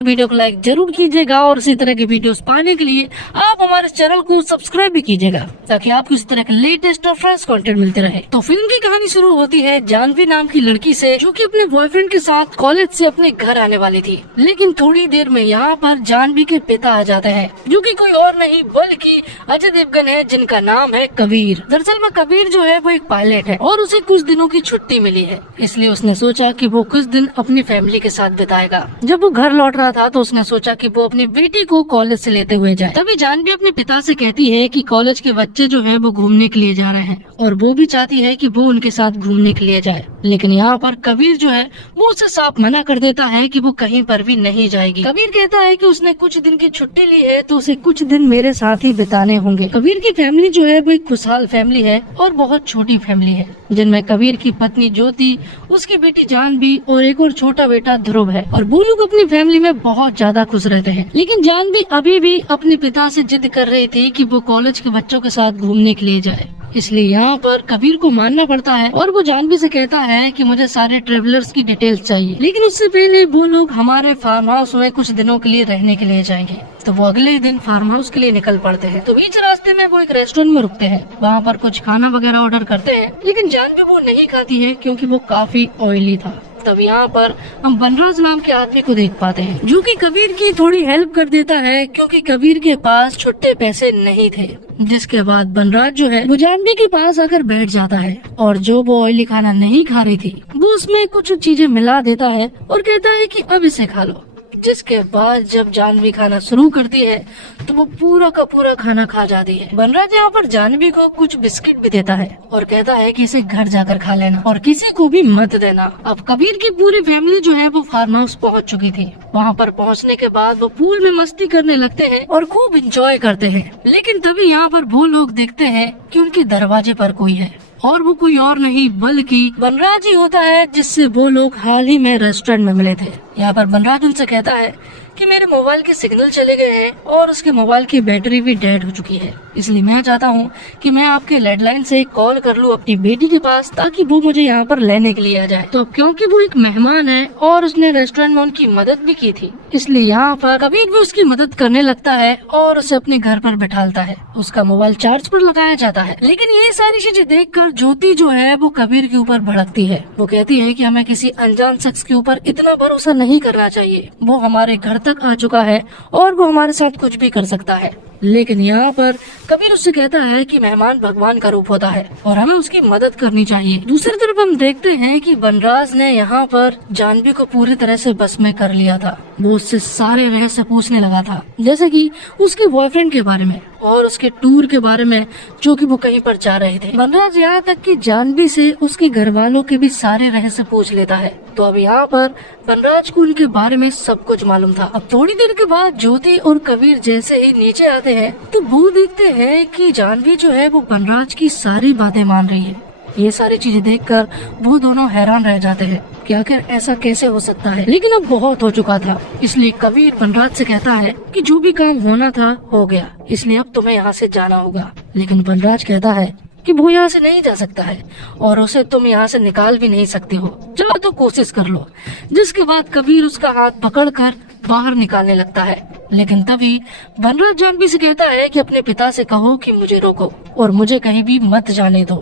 Video को like जरूर कीजिएगा और इसी तरह के वीडियोस पाने के लिए आप हमारे चैनल को सब्सक्राइब भी कीजिएगा ताकि आपको इस तरह के लेटेस्ट और फ्रेश कंटेंट मिलते रहे। तो फिल्म की कहानी शुरू होती है जानवी नाम की लड़की से, जो कि अपने बॉयफ्रेंड के साथ कॉलेज से अपने घर आने वाली थी। लेकिन थोड़ी देर में यहाँ पर जानवी के पिता आ जाते हैं, जो कि कोई और नहीं बल्कि अजय देवगन है, जिनका नाम है कबीर। दरअसल में कबीर जो है वो एक पायलट है और उसे कुछ दिनों की छुट्टी मिली है, इसलिए उसने सोचा कि वो कुछ दिन अपनी फैमिली के साथ बिताएगा। जब वो घर लौट रहा था तो उसने सोचा कि वो अपनी बेटी को कॉलेज से लेते हुए जाए। तभी जानवी अपने पिता से कहती है कि कॉलेज के बच्चे जो है वो घूमने के लिए जा रहे हैं और वो भी चाहती है कि वो उनके साथ घूमने के लिए जाए। लेकिन यहाँ पर कबीर जो है वो उसे साफ मना कर देता है कि वो कहीं पर भी नहीं जाएगी। कबीर कहता है कि उसने कुछ दिन की छुट्टी ली है तो उसे कुछ दिन मेरे साथ ही बिताने होंगे। कबीर की फैमिली जो है वो एक खुशहाल फैमिली है और बहुत छोटी फैमिली है, जिनमें कबीर की पत्नी ज्योति, उसकी बेटी जानवी और एक और छोटा बेटा ध्रुव है। और वो लोग अपनी फैमिली में बहुत ज्यादा खुश रहते हैं। लेकिन जानवी अभी भी अपने पिता से जिद कर रही थी कि वो कॉलेज के बच्चों के साथ घूमने के लिए जाए, इसलिए यहाँ पर कबीर को मानना पड़ता है और वो जानवी से कहता है कि मुझे सारे ट्रेवलर्स की डिटेल्स चाहिए, लेकिन उससे पहले वो लोग हमारे फार्म हाउस में कुछ दिनों के लिए रहने के लिए जाएंगे। तो वो अगले दिन फार्म हाउस के लिए निकल पड़ते हैं। तो बीच रास्ते में वो एक रेस्टोरेंट में रुकते हैं, वहाँ पर कुछ खाना वगैरह ऑर्डर करते हैं, लेकिन जानवी वो नहीं खाती है क्योंकि वो काफी ऑयली था। तब यहाँ पर हम बनराज नाम के आदमी को देख पाते हैं, जो कि कबीर की थोड़ी हेल्प कर देता है क्योंकि कबीर के पास छुट्टे पैसे नहीं थे। जिसके बाद बनराज जो है वो जानवी के पास आकर बैठ जाता है और जो वो ऑयली खाना नहीं खा रही थी वो उसमें कुछ चीजें मिला देता है और कहता है कि अब इसे खा लो। जिसके बाद जब जानवी खाना शुरू करती है तो वो पूरा का पूरा खाना खा जाती है। बनराज यहाँ पर जानवी को कुछ बिस्किट भी देता है और कहता है कि इसे घर जाकर खा लेना और किसी को भी मत देना। अब कबीर की पूरी फैमिली जो है वो फार्म हाउस पहुँच चुकी थी। वहाँ पर पहुँचने के बाद वो पूल में मस्ती करने लगते हैं और खूब इंजॉय करते हैं। लेकिन तभी यहाँ पर वो लोग देखते हैं कि उनके दरवाजे पर कोई है और वो कोई और नहीं बल्कि बनराज ही होता है, जिससे वो लोग हाल ही में रेस्टोरेंट में मिले थे। यहाँ पर बनराज उनसे कहता है कि मेरे मोबाइल के सिग्नल चले गए हैं और उसके मोबाइल की बैटरी भी डेड हो चुकी है, इसलिए मैं चाहता हूँ कि मैं आपके लैंडलाइन से कॉल कर लूँ अपनी बेटी के पास ताकि वो मुझे यहाँ पर लेने के लिए आ जाए। तो क्योंकि वो एक मेहमान है और उसने रेस्टोरेंट में उनकी मदद भी की थी, इसलिए यहाँ पर कबीर भी उसकी मदद करने लगता है और उसे अपने घर पर बैठालता है। उसका मोबाइल चार्ज पर लगाया जाता है। लेकिन ये सारी चीजें देखकर ज्योति जो है वो कबीर के ऊपर भड़कती है। वो कहती है कि हमें किसी अनजान शख्स के ऊपर इतना भरोसा नहीं करना चाहिए, वो हमारे घर तक आ चुका है और वो हमारे साथ कुछ भी कर सकता है। लेकिन यहाँ पर कबीर उससे कहता है कि मेहमान भगवान का रूप होता है और हमें उसकी मदद करनी चाहिए। दूसरी तरफ हम देखते हैं कि बनराज ने यहाँ पर जानवी को पूरी तरह से बस में कर लिया था। वो उससे सारे रहस्य पूछने लगा था, जैसे कि उसके बॉयफ्रेंड के बारे में और उसके टूर के बारे में, जो कि वो कहीं पर जा रहे थे। बनराज यहाँ तक कि जानवी से उसके घर वालों के भी सारे रहस्य पूछ लेता है। तो अब यहाँ पर बनराज को उनके बारे में सब कुछ मालूम था। अब थोड़ी देर के बाद ज्योति और कबीर जैसे ही नीचे आते हैं तो वो देखते हैं कि जानवी जो है वो बनराज की सारी बातें मान रही है। ये सारी चीजें देखकर वो दोनों हैरान रह जाते हैं कि आखिर ऐसा कैसे हो सकता है। लेकिन अब बहुत हो चुका था, इसलिए कबीर बनराज से कहता है कि जो भी काम होना था हो गया, इसलिए अब तुम्हें यहाँ से जाना होगा। लेकिन बनराज कहता है कि वो यहाँ से नहीं जा सकता है और उसे तुम यहाँ से निकाल भी नहीं सकते हो, चलो तो कोशिश कर लो। जिसके बाद कबीर उसका हाथ पकड़कर बाहर निकालने लगता है। लेकिन तभी बनराज जानवी से कहता है कि अपने पिता से कहो कि मुझे रोको और मुझे कहीं भी मत जाने दो।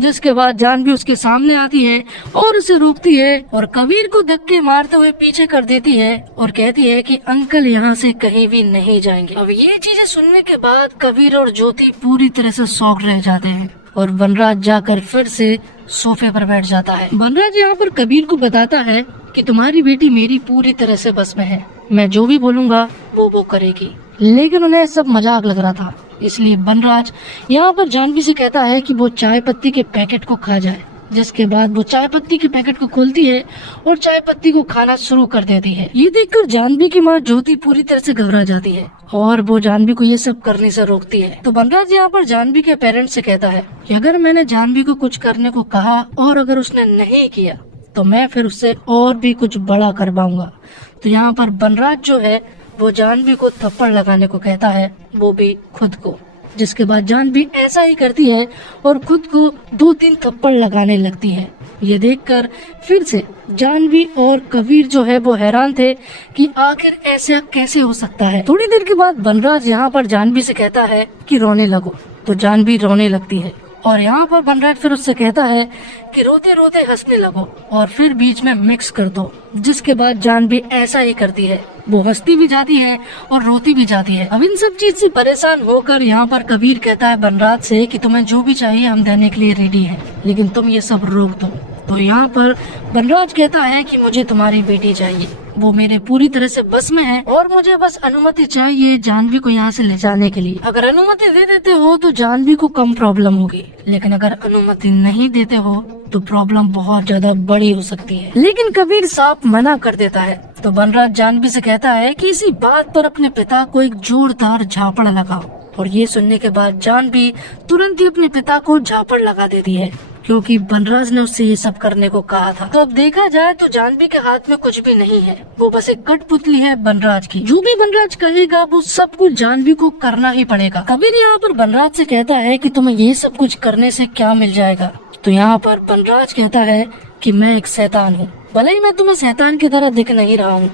जिसके बाद जानवी उसके सामने आती है और उसे रोकती है और कबीर को धक्के मारते हुए पीछे कर देती है और कहती है कि अंकल यहाँ से कहीं भी नहीं जाएंगे। अब ये चीजें सुनने के बाद कबीर और ज्योति पूरी तरह से शॉक्ड रह जाते हैं और बनराज जाकर फिर से सोफे पर बैठ जाता है। बनराज यहाँ पर कबीर को बताता है कि तुम्हारी बेटी मेरी पूरी तरह से बस में है, मैं जो भी बोलूँगा वो करेगी। लेकिन उन्हें सब मजाक लग रहा था, इसलिए बनराज यहाँ पर जानवी से कहता है कि वो चाय पत्ती के पैकेट को खा जाए। जिसके बाद वो चाय पत्ती के पैकेट को खोलती है और चाय पत्ती को खाना शुरू कर देती है। ये देखकर जानवी की माँ ज्योति पूरी तरह से घबरा जाती है और वो जानवी को ये सब करने से रोकती है। तो बनराज यहाँ पर जानवी के पेरेंट्स से कहता है कि अगर मैंने जानवी को कुछ करने को कहा और अगर उसने नहीं किया तो मैं फिर उससे और भी कुछ बड़ा करवाऊंगा। तो यहाँ पर बनराज जो है वो जानवी को थप्पड़ लगाने को कहता है, वो भी खुद को। जिसके बाद जानवी ऐसा ही करती है और खुद को 2-3 थप्पड़ लगाने लगती है। ये देखकर फिर से जानवी और कबीर जो है वो हैरान थे कि आखिर ऐसा कैसे हो सकता है। थोड़ी देर के बाद बनराज यहाँ पर जानवी से कहता है कि रोने लगो, तो जानवी रोने लगती है और यहाँ पर बनराज फिर उससे कहता है कि रोते रोते हंसने लगो और फिर बीच में मिक्स कर दो। जिसके बाद जानवी ऐसा ही करती है, वो हंसती भी जाती है और रोती भी जाती है। अब इन सब चीज से परेशान होकर यहाँ पर कबीर कहता है बनराज से कि तुम्हें जो भी चाहिए हम देने के लिए रेडी हैं, लेकिन तुम ये सब रोक दो। तो यहाँ पर बनराज कहता है कि मुझे तुम्हारी बेटी चाहिए, वो मेरे पूरी तरह से बस में है और मुझे बस अनुमति चाहिए जानवी को यहाँ से ले जाने के लिए। अगर अनुमति दे देते हो तो जानवी को कम प्रॉब्लम होगी, लेकिन अगर अनुमति नहीं देते हो तो प्रॉब्लम बहुत ज्यादा बड़ी हो सकती है। लेकिन कबीर साफ मना कर देता है। तो बनराज जानवी से कहता है कि इसी बात पर अपने पिता को एक जोरदार झापड़ लगाओ। और ये सुनने के बाद जानवी तुरंत ही अपने पिता को झापड़ लगा देती है, क्योंकि बनराज ने उससे ये सब करने को कहा था। तो अब देखा जाए तो जानवी के हाथ में कुछ भी नहीं है, वो बस एक कठपुतली है बनराज की। जो भी बनराज कहेगा वो सब कुछ जानवी को करना ही पड़ेगा। कबीर यहाँ पर बनराज से कहता है कि तुम्हें ये सब कुछ करने से क्या मिल जाएगा। तो यहाँ पर बनराज कहता है कि मैं एक शैतान हूँ, भले ही मैं तुम्हें शैतान की तरह दिख नहीं रहा हूँ,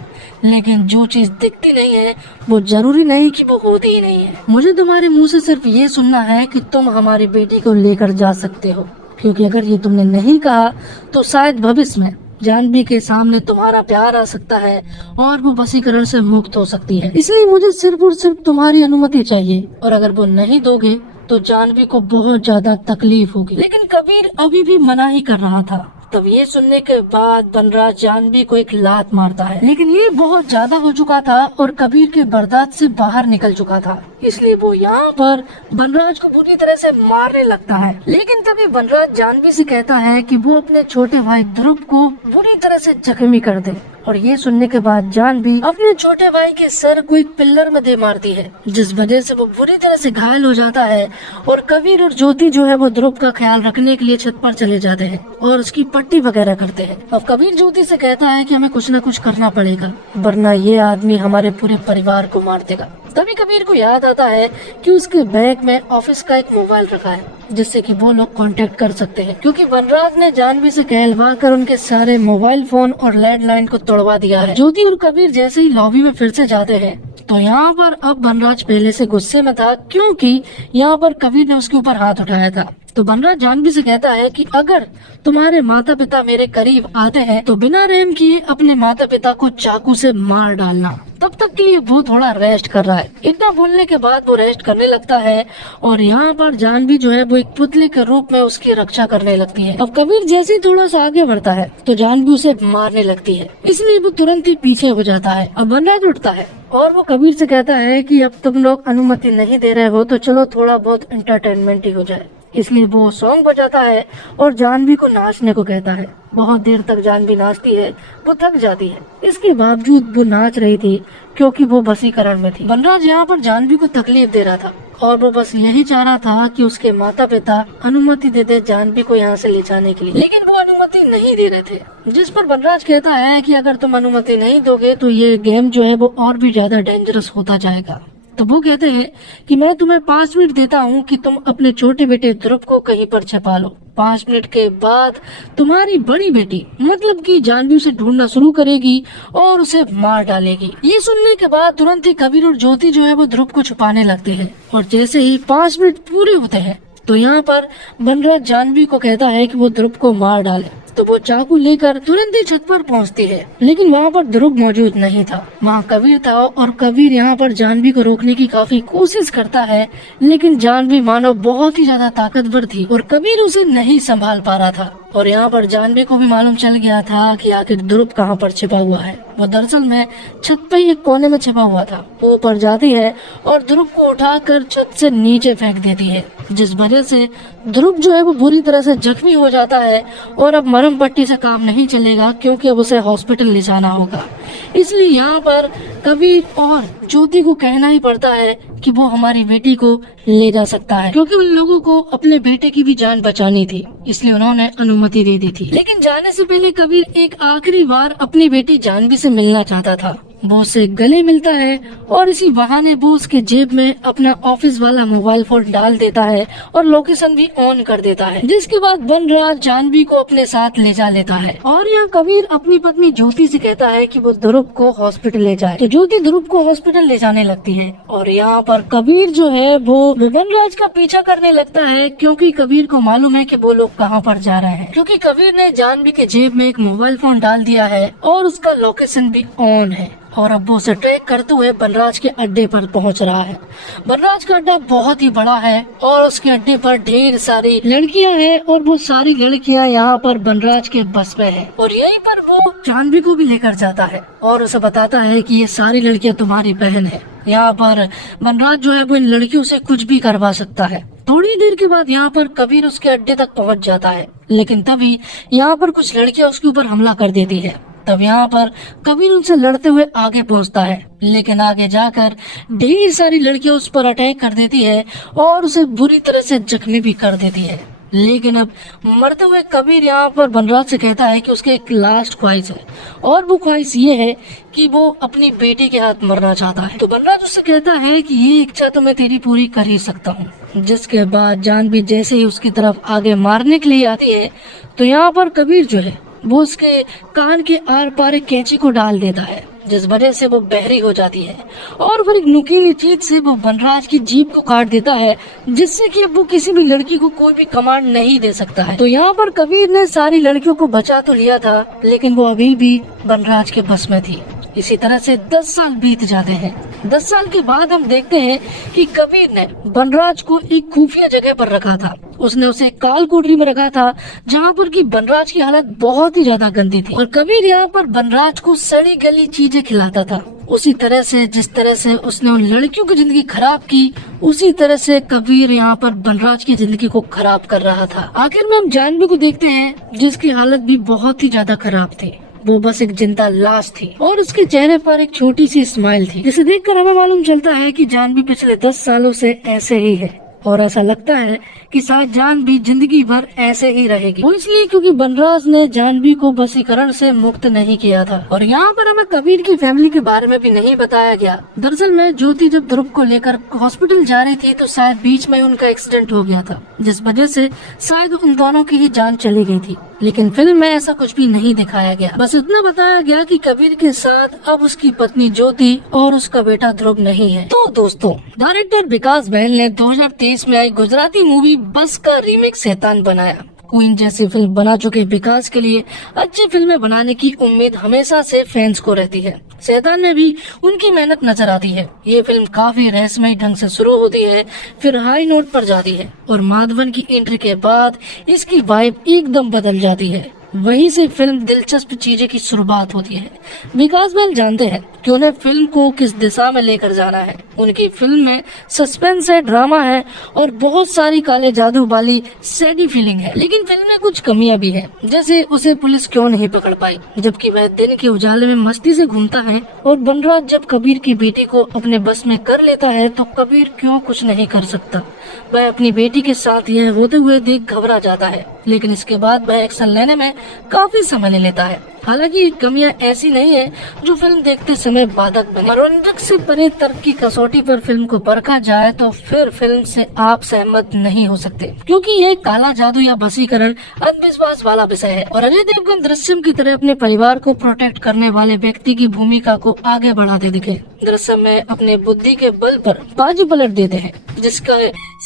लेकिन जो चीज दिखती नहीं है वो जरूरी नहीं कि वो होती ही नहीं है। मुझे तुम्हारे मुँह से सिर्फ ये सुनना है कि तुम हमारी बेटी को लेकर जा सकते हो, क्योंकि अगर ये तुमने नहीं कहा तो शायद भविष्य में जानवी के सामने तुम्हारा प्यार आ सकता है और वो वशीकरण से मुक्त हो सकती है। इसलिए मुझे सिर्फ और सिर्फ तुम्हारी अनुमति चाहिए, और अगर वो नहीं दोगे तो जानवी को बहुत ज्यादा तकलीफ होगी। लेकिन कबीर अभी भी मना ही कर रहा था। तब ये सुनने के बाद बनराज जानवी को एक लात मारता है, लेकिन ये बहुत ज्यादा हो चुका था और कबीर के बर्दाश्त से बाहर निकल चुका था, इसलिए वो यहाँ पर बनराज को बुरी तरह से मारने लगता है। लेकिन तभी बनराज जानवी से कहता है कि वो अपने छोटे भाई ध्रुव को बुरी तरह से जख्मी कर दे। और ये सुनने के बाद जानवी अपने छोटे भाई के सर को एक पिल्लर में दे मारती है, जिस वजह से वो बुरी तरह से घायल हो जाता है। और कबीर और ज्योति जो है वो ध्रुव का ख्याल रखने के लिए छत पर चले जाते हैं और उसकी पट्टी वगैरह करते हैं। अब कबीर ज्योति से कहता है कि हमें कुछ न कुछ करना पड़ेगा, वरना ये आदमी हमारे पूरे परिवार को मार देगा। तभी कबीर को याद आता है कि उसके बैग में ऑफिस का एक मोबाइल रखा है, जिससे कि वो लोग कांटेक्ट कर सकते हैं, क्योंकि बनराज ने जानवी से कहलवा कर उनके सारे मोबाइल फोन और लैंडलाइन को तोड़वा दिया है। ज्योति और कबीर जैसे ही लॉबी में फिर से जाते हैं तो यहाँ पर अब बनराज पहले से गुस्से में था, क्योंकि यहाँ पर कबीर ने उसके ऊपर हाथ उठाया था। तो बनराज जानवी से कहता है कि अगर तुम्हारे माता पिता मेरे करीब आते हैं तो बिना रहम किए अपने माता पिता को चाकू से मार डालना। तब तक के लिए वो थोड़ा रेस्ट कर रहा है। इतना बोलने के बाद वो रेस्ट करने लगता है और यहाँ पर जानवी जो है वो एक पुतले के रूप में उसकी रक्षा करने लगती है। अब कबीर जैसे ही थोड़ा सा आगे बढ़ता है तो जानवी उसे मारने लगती है, इसलिए वो तुरंत ही पीछे हो जाता है। अब बनराज उठता है और वो कबीर से कहता है कि अब तुम लोग अनुमति नहीं दे रहे हो तो चलो थोड़ा बहुत एंटरटेनमेंट ही हो जाए। इसलिए वो सॉन्ग बजाता है और जानवी को नाचने को कहता है। बहुत देर तक जानवी नाचती है, वो थक जाती है, इसके बावजूद वो नाच रही थी क्योंकि वो वशीकरण में थी। बनराज यहाँ पर जानवी को तकलीफ दे रहा था और वो बस यही चाह रहा था कि उसके माता पिता अनुमति दे दे जानवी को यहाँ से ले जाने के लिए, लेकिन वो अनुमति नहीं दे रहे थे। जिस पर बनराज कहता है कि अगर तुम अनुमति नहीं दोगे तो ये गेम जो है वो और भी ज्यादा डेंजरस होता जाएगा। तो वो कहते हैं कि मैं तुम्हें 5 मिनट देता हूँ कि तुम अपने छोटे बेटे ध्रुव को कहीं पर छिपा लो। 5 मिनट के बाद तुम्हारी बड़ी बेटी मतलब कि जानवी उसे ढूंढना शुरू करेगी और उसे मार डालेगी। ये सुनने के बाद तुरंत ही कबीर और ज्योति जो है वो ध्रुव को छुपाने लगते हैं और जैसे ही 5 मिनट पूरे होते हैं तो यहाँ पर बनराज जानवी को कहता है कि वो ध्रुव को मार डाले। तो वो चाकू लेकर तुरंत ही छत पर पहुंचती है, लेकिन वहाँ पर ध्रुव मौजूद नहीं था, वहाँ कबीर था। और कबीर यहाँ पर जानवी को रोकने की काफी कोशिश करता है, लेकिन जानवी मानो बहुत ही ज्यादा ताकतवर थी और कबीर उसे नहीं संभाल पा रहा था। और यहाँ पर जानवी को भी मालूम चल गया था कि आखिर ध्रुव कहाँ पर छिपा हुआ है। वो दरअसल में छत पे एक कोने में छिपा हुआ था। वो ऊपर जाती है और ध्रुव को उठाकर छत से नीचे फेंक देती है, जिस वजह से ध्रुव जो है वो बुरी तरह से जख्मी हो जाता है और अब मरहम पट्टी से काम नहीं चलेगा, क्योंकि अब उसे हॉस्पिटल ले जाना होगा। इसलिए यहाँ पर कबीर और ज्योति को कहना ही पड़ता है कि वो हमारी बेटी को ले जा सकता है, क्योंकि उन लोगों को अपने बेटे की भी जान बचानी थी, इसलिए उन्होंने अनुमति दे दी थी। लेकिन जाने से पहले कबीर एक आखिरी बार अपनी बेटी जानवी से मिलना चाहता था वो उससे गले मिलता है और इसी बहाने वो उसके जेब में अपना ऑफिस वाला मोबाइल फोन डाल देता है और लोकेशन भी ऑन कर देता है, जिसके बाद वनराज जानवी को अपने साथ ले जा लेता है। और यहाँ कबीर अपनी पत्नी ज्योति से कहता है कि वो ध्रुव को हॉस्पिटल ले जाए, तो ज्योति ध्रुव को हॉस्पिटल ले जाने लगती है। और यहाँ पर कबीर जो है वो वनराज का पीछा करने लगता है, क्योंकि कबीर को मालूम है कि वो लोग कहाँ पर जा रहे हैं, क्योंकि कबीर ने जानवी के जेब में एक मोबाइल फोन डाल दिया है और उसका लोकेशन भी ऑन है। और अब वो उसे ट्रैक करते हुए बनराज के अड्डे पर पहुंच रहा है। बनराज का अड्डा बहुत ही बड़ा है और उसके अड्डे पर ढेर सारी लड़कियां हैं और वो सारी लड़कियां यहाँ पर बनराज के बस में है। और यहीं पर वो जानवी को भी लेकर जाता है और उसे बताता है कि ये सारी लड़कियां तुम्हारी बहन है। यहाँ पर बनराज जो है वो इन लड़कियों से कुछ भी करवा सकता है। थोड़ी देर के बाद यहाँ पर कबीर उसके अड्डे तक पहुँच जाता है, लेकिन तभी यहाँ पर कुछ लड़कियां उसके ऊपर हमला कर देती है। तब यहाँ पर कबीर उनसे लड़ते हुए आगे पहुंचता है, लेकिन आगे जाकर ढेर सारी लड़कियां उस पर अटैक कर देती है और उसे बुरी तरह से जख्मी भी कर देती है। लेकिन अब मरते हुए कबीर यहाँ पर बनराज से कहता है कि उसके एक लास्ट ख्वाहिश है और वो ख्वाहिश ये है कि वो अपनी बेटी के हाथ मरना चाहता है। तो बनराज उससे कहता है कि ये इच्छा तो मैं तेरी पूरी कर ही सकता हूँ। जिसके बाद जानवी जैसे ही उसकी तरफ आगे मारने के लिए आती है, तो यहाँ पर कबीर जो है वो उसके कान के आर पार एक कैंची को डाल देता है, जिस वजह से वो बहरी हो जाती है। और फिर एक नुकीली चीज से वो बनराज की जीभ को काट देता है, जिससे कि वो किसी भी लड़की को कोई भी कमांड नहीं दे सकता है। तो यहाँ पर कबीर ने सारी लड़कियों को बचा तो लिया था, लेकिन वो अभी भी बनराज के बस में थी। इसी तरह से 10 साल बीत जाते हैं। 10 साल के बाद हम देखते हैं कि कबीर ने बनराज को एक खुफिया जगह पर रखा था। उसने उसे काल कोठरी में रखा था, जहाँ पर कि बनराज की हालत बहुत ही ज्यादा गंदी थी। और कबीर यहाँ पर बनराज को सड़ी गली चीजें खिलाता था। उसी तरह से जिस तरह से उसने उन लड़कियों की जिंदगी खराब की, उसी तरह से कबीर यहाँ पर बनराज की जिंदगी को खराब कर रहा था। आखिर में हम जानवी को देखते हैं, जिसकी हालत भी बहुत ही ज्यादा खराब थी। वो बस एक जिंदा लाश थी और उसके चेहरे पर एक छोटी सी स्माइल थी, जिसे देखकर हमें मालूम चलता है कि जानवी पिछले 10 सालों से ऐसे ही है। और ऐसा लगता है कि शायद जानवी जिंदगी भर ऐसे ही रहेगी। वो इसलिए क्योंकि बनराज ने जानवी को वशीकरण से मुक्त नहीं किया था। और यहाँ पर हमें कबीर की फैमिली के बारे में भी नहीं बताया गया। दरअसल में ज्योति जब ध्रुव को लेकर हॉस्पिटल जा रही थी, तो शायद बीच में उनका एक्सीडेंट हो गया था, जिस वजह से शायद उन दोनों की ही जान चली गई थी। लेकिन फिल्म में ऐसा कुछ भी नहीं दिखाया गया। बस इतना बताया गया कि कबीर के साथ अब उसकी पत्नी ज्योति और उसका बेटा ध्रुव नहीं है। तो दोस्तों, डायरेक्टर विकास बहल ने 2023 में आई गुजराती मूवी बस का रीमेक शैतान बनाया। क्वीन जैसी फिल्म बना चुके विकास के लिए अच्छी फिल्में बनाने की उम्मीद हमेशा से फैंस को रहती है। शैतान में भी उनकी मेहनत नजर आती है। ये फिल्म काफी रहस्यमय ढंग से शुरू होती है, फिर हाई नोट पर जाती है और माधवन की एंट्री के बाद इसकी वाइब एकदम बदल जाती है। वहीं से फिल्म दिलचस्प चीजें की शुरुआत होती है। विकास बहल जानते हैं कि उन्हें फिल्म को किस दिशा में लेकर जाना है। उनकी फिल्म में सस्पेंस है, ड्रामा है और बहुत सारी काले जादू वाली सैडी फीलिंग है। लेकिन फिल्म में कुछ कमियां भी है, जैसे उसे पुलिस क्यों नहीं पकड़ पाई, जबकि वह दिन के उजाले में मस्ती से घूमता है। और बनराज जब कबीर की बेटी को अपने बस में कर लेता है, तो कबीर क्यों कुछ नहीं कर सकता। वह अपनी बेटी के साथ यह होते हुए देख घबरा जाता है, लेकिन इसके बाद वह एक्शन लेने में काफी समय ले लेता है। हालांकि कमियां ऐसी नहीं है जो फिल्म देखते समय बाधक बने। मनोरंजक से परे तर्क की कसौटी पर फिल्म को परखा जाए तो फिर फिल्म से आप सहमत नहीं हो सकते, क्योंकि ये काला जादू या वशीकरण अंधविश्वास वाला विषय है। और अजय देवगन दृश्यम की तरह अपने परिवार को प्रोटेक्ट करने वाले व्यक्ति की भूमिका को आगे बढ़ाते दिखे। दृश्यम में अपने बुद्धि के बल पर बाजू पलट देते हैं, जिसका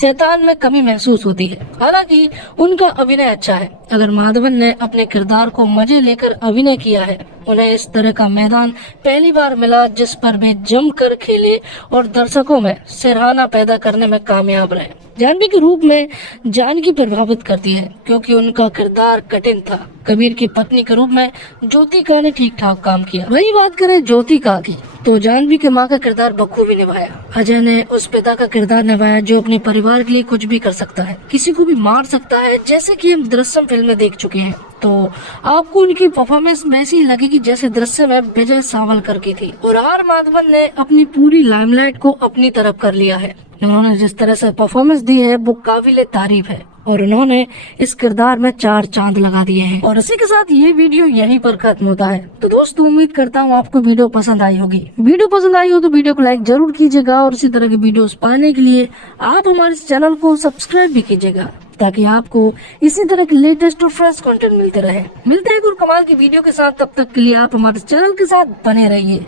शैतान में कमी महसूस होती है। हालांकि उनका अभिनय अच्छा है। अगर माधवन ने अपने किरदार को मजे लेकर अभिनय किया है, उन्हें इस तरह का मैदान पहली बार मिला जिस पर वे जम कर खेले और दर्शकों में सराहना पैदा करने में कामयाब रहे। जानवी के रूप में जानकी प्रभावित करती है, क्योंकि उनका किरदार कठिन था। कबीर की पत्नी के रूप में ज्योतिका ने ठीक ठाक काम किया। वही बात करें ज्योतिका की, तो जानवी के माँ का किरदार बखूबी निभाया। अजय ने उस पिता का किरदार निभाया जो अपने परिवार के लिए कुछ भी कर सकता है, किसी को भी मार सकता है, जैसे कि हम दृश्यम फिल्म में देख चुके हैं। तो आपको उनकी परफॉर्मेंस वैसी लगेगी जैसे दृश्यम में विजय सावलकर की थी। और आर माधवन ने अपनी पूरी लाइमलाइट को अपनी तरफ कर लिया है। उन्होंने जिस तरह से परफॉर्मेंस दी है वो काबिले तारीफ है। और उन्होंने इस किरदार में 4 चांद लगा दिए हैं। और इसी के साथ ये वीडियो यहीं पर खत्म होता है। तो दोस्तों उम्मीद करता हूँ आपको वीडियो पसंद आई होगी। वीडियो पसंद आई हो तो वीडियो को लाइक जरूर कीजिएगा और इसी तरह की वीडियोस पाने के लिए आप हमारे चैनल को सब्सक्राइब भी कीजिएगा, ताकि आपको इसी तरह के लेटेस्ट और फ्रेश कंटेंट मिलते रहे। मिलते हैं एक और कमाल की वीडियो के साथ, तब तक के लिए आप हमारे चैनल के साथ बने रहिए।